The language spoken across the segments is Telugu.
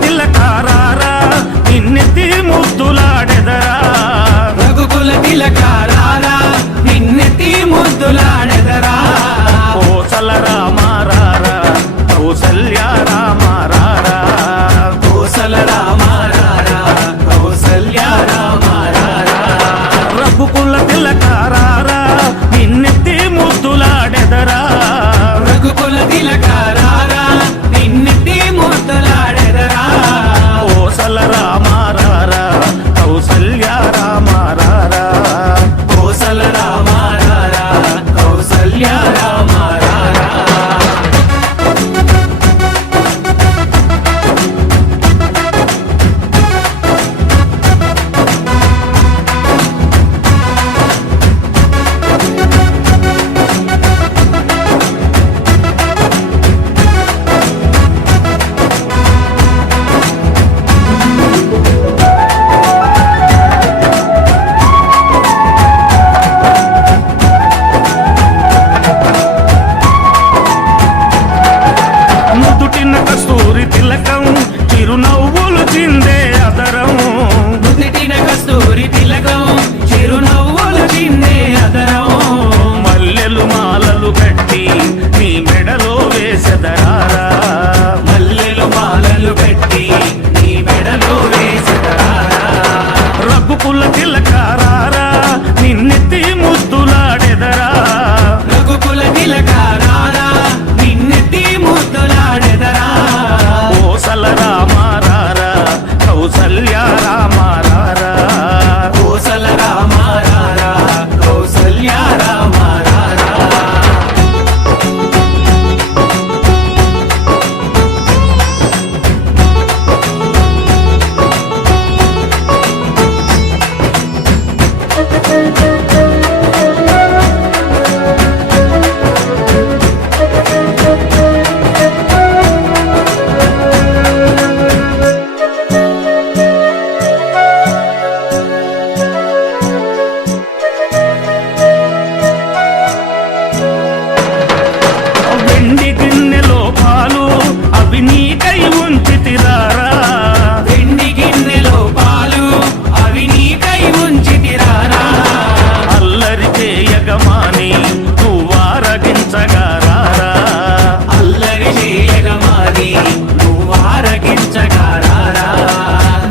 తిలకారారా నిన్నెత్తి ముద్దులాడెదరా రఘుకుల తిలకారారా నిన్నెత్తి ముద్దులాడెదరా కోసల రామారారా కౌసల్య రామారారా కోసల రామారారా కౌసల్య రామారారా రఘుకుల తిలకారారా నిన్నెత్తి ముద్దులాడెదరా రఘుకుల తిలకారారా నిన్నెత్తి ముద్దులాడెదరా కోసల రామారారా కౌసల్య రామారారా కోసల రామారారా కౌసల్య రామారారా నుదుటిన కస్తూరి తిలకం చిరునవ్వులు చిందే అదరం నుదిటిన కస్తూరి తిలకం చిరునవ్వులు చిందే అదరం మల్లెలు మాలలు కట్టి నీ మెడలో వేసెదరారా మల్లెలు మాలలు పెట్టి నీ మెడలో వేసెదరారా రఘుకుల తిలకారారా నిన్నెత్తి ముద్దులాడెదరా రఘుకుల తిలకారారా నిన్నెత్తి ముద్దులాడెదరా కోసల రామారారా కౌసల్య రామారారా కోసల రామారారా కౌసల్య రామారారా వెండి గిన్నెలో పాలు అవి నీకై ఉంచితిరారా వెండి గిన్నెలో పాలు అవి నీకై ఉంచితిరారా అల్లరి చేయగమాని నువ్వారగించగారారా అల్లరి చేయగమాని నువ్వారగించగారారా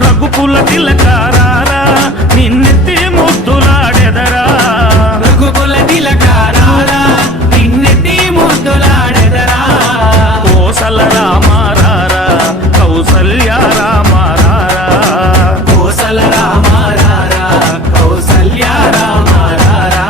రఘుకుల తిలకారారా నిన్నెత్తి ముద్దులాడెదరా రఘుకుల తిలకారారా నిన్నెత్తి ముద్దులాడెదరా కోసల రామారారా కౌసల్య రామారారా కోసల రామారారా కౌసల్య రామారారా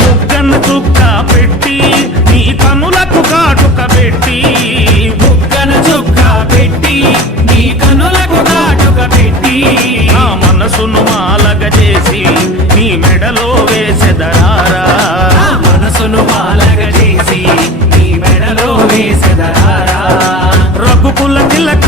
బుగ్గన చుక్క పెట్టి నీ కనులకు కాటుక పెట్టి బుగ్గన చుక్క పెట్టి నీ కనులకు కాటుక పెట్టి నా మనసును మాలగ చేసి నీ మెడలో వేసెదరారా నా మనసును మాలగ చేసి నీ మెడలో వేసెదరారా రఘుకుల తిలక